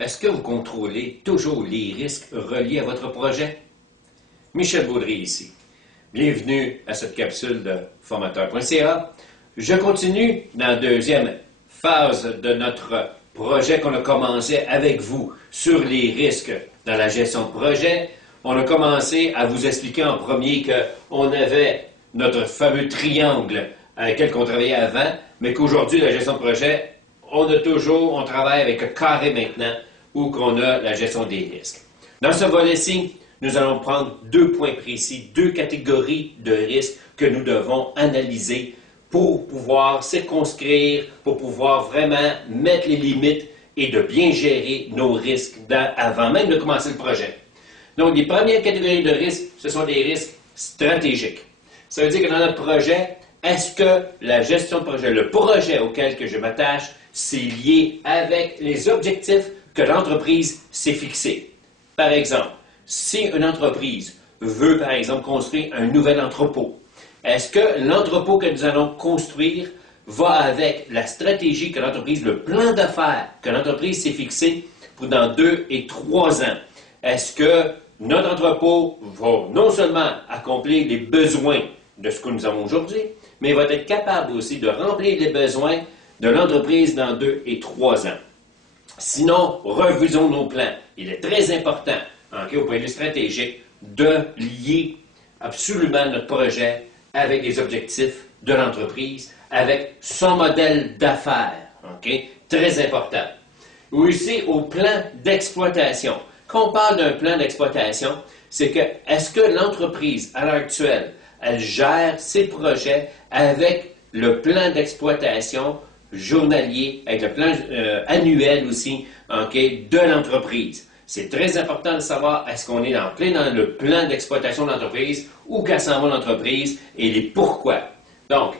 Est-ce que vous contrôlez toujours les risques reliés à votre projet? Michel Baudry ici. Bienvenue à cette capsule de formateur.ca. Je continue dans la deuxième phase de notre projet qu'on a commencé avec vous sur les risques dans la gestion de projet. On a commencé à vous expliquer en premier qu'on avait notre fameux triangle avec lequel on travaillait avant, mais qu'aujourd'hui, la gestion de projet, on travaille avec le carré maintenant, où qu'on a la gestion des risques. Dans ce volet-ci, nous allons prendre deux points précis, deux catégories de risques que nous devons analyser pour pouvoir circonscrire, pour pouvoir vraiment mettre les limites et de bien gérer nos risques avant même de commencer le projet. Donc, les premières catégories de risques, ce sont des risques stratégiques. Ça veut dire que dans notre projet, est-ce que la gestion de projet, le projet auquel que je m'attache, c'est lié avec les objectifs que l'entreprise s'est fixés? Par exemple, si une entreprise veut, par exemple, construire un nouvel entrepôt, est-ce que l'entrepôt que nous allons construire va avec la stratégie que l'entreprise, le plan d'affaires que l'entreprise s'est fixé pour dans 2 et 3 ans? Est-ce que notre entrepôt va non seulement accomplir les besoins de ce que nous avons aujourd'hui, mais va être capable aussi de remplir les besoins de l'entreprise dans 2 et 3 ans? Sinon, revisons nos plans. Il est très important, au point de vue stratégique, de lier absolument notre projet avec les objectifs de l'entreprise, avec son modèle d'affaires. Très important. Aussi, au plan d'exploitation. Quand on parle d'un plan d'exploitation, c'est que, est-ce que l'entreprise, à l'heure actuelle, elle gère ses projets avec le plan d'exploitation journalier, avec le plan annuel aussi, de l'entreprise. C'est très important de savoir est-ce qu'on est en plein dans le plan d'exploitation de l'entreprise ou qu'elle s'en va l'entreprise et les pourquoi. Donc,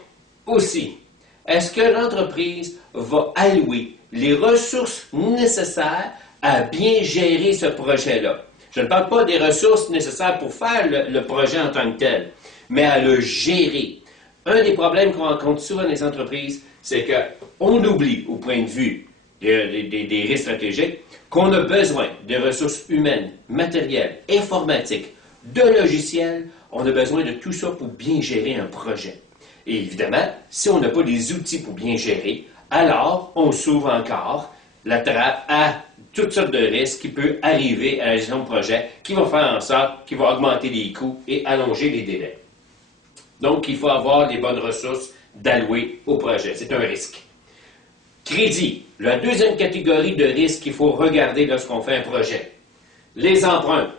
aussi, est-ce que l'entreprise va allouer les ressources nécessaires à bien gérer ce projet-là? Je ne parle pas des ressources nécessaires pour faire le projet en tant que tel, mais à le gérer. Un des problèmes qu'on rencontre souvent dans les entreprises, c'est qu'on oublie, au point de vue des risques stratégiques, qu'on a besoin de ressources humaines, matérielles, informatiques, de logiciels. On a besoin de tout ça pour bien gérer un projet. Et évidemment, si on n'a pas les outils pour bien gérer, alors on s'ouvre encore la trappe à toutes sortes de risques qui peuvent arriver à la gestion de projet, qui vont faire en sorte qu'il va augmenter les coûts et allonger les délais. Donc, il faut avoir les bonnes ressources d'allouer au projet. C'est un risque. Crédit, la deuxième catégorie de risques qu'il faut regarder lorsqu'on fait un projet. Les emprunts.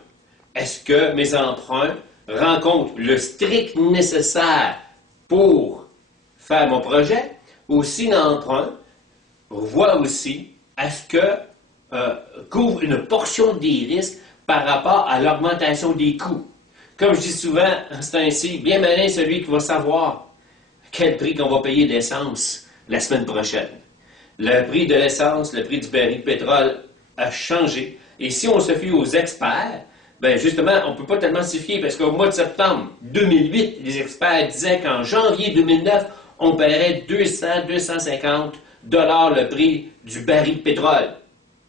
Est-ce que mes emprunts rencontrent le strict nécessaire pour faire mon projet? Ou si l'emprunt voit aussi, est-ce que couvre une portion des risques par rapport à l'augmentation des coûts? Comme je dis souvent, c'est ainsi, bien malin celui qui va savoir quel prix qu'on va payer d'essence la semaine prochaine. Le prix de l'essence, le prix du baril de pétrole a changé. Et si on se fie aux experts, bien justement, on ne peut pas tellement s'y fier parce qu'au mois de septembre 2008, les experts disaient qu'en janvier 2009, on paierait 200-250 $ le prix du baril de pétrole.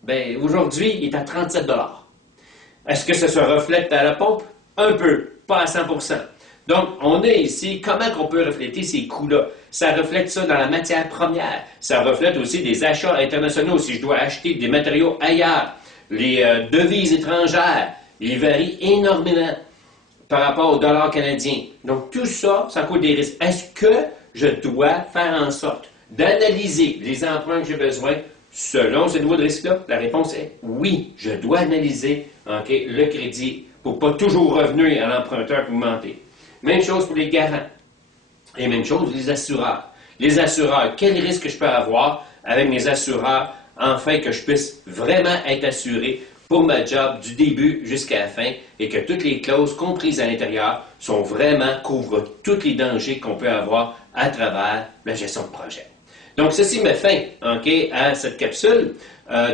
Bien, aujourd'hui, il est à 37 $. Est-ce que ça se reflète à la pompe? Un peu, pas à 100%. Donc, on est ici, comment on peut refléter ces coûts-là? Ça reflète ça dans la matière première. Ça reflète aussi des achats internationaux. Si je dois acheter des matériaux ailleurs, les devises étrangères, ils varient énormément par rapport au dollar canadien. Donc, tout ça, ça coûte des risques. Est-ce que je dois faire en sorte d'analyser les emprunts que j'ai besoin selon ce niveau de risque-là? La réponse est oui, je dois analyser le crédit pour ne pas toujours revenir à l'emprunteur pour augmenter. Même chose pour les garants. Et même chose pour les assureurs. Les assureurs, quel risque je peux avoir avec mes assureurs afin que je puisse vraiment être assuré pour ma job du début jusqu'à la fin et que toutes les clauses comprises à l'intérieur couvrent tous les dangers qu'on peut avoir à travers la gestion de projet. Donc, ceci met fin à cette capsule.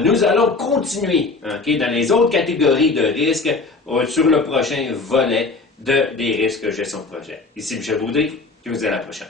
Nous allons continuer dans les autres catégories de risques sur le prochain volet des risques de gestion de projet. Ici Michel Baudry, je vous dis à la prochaine.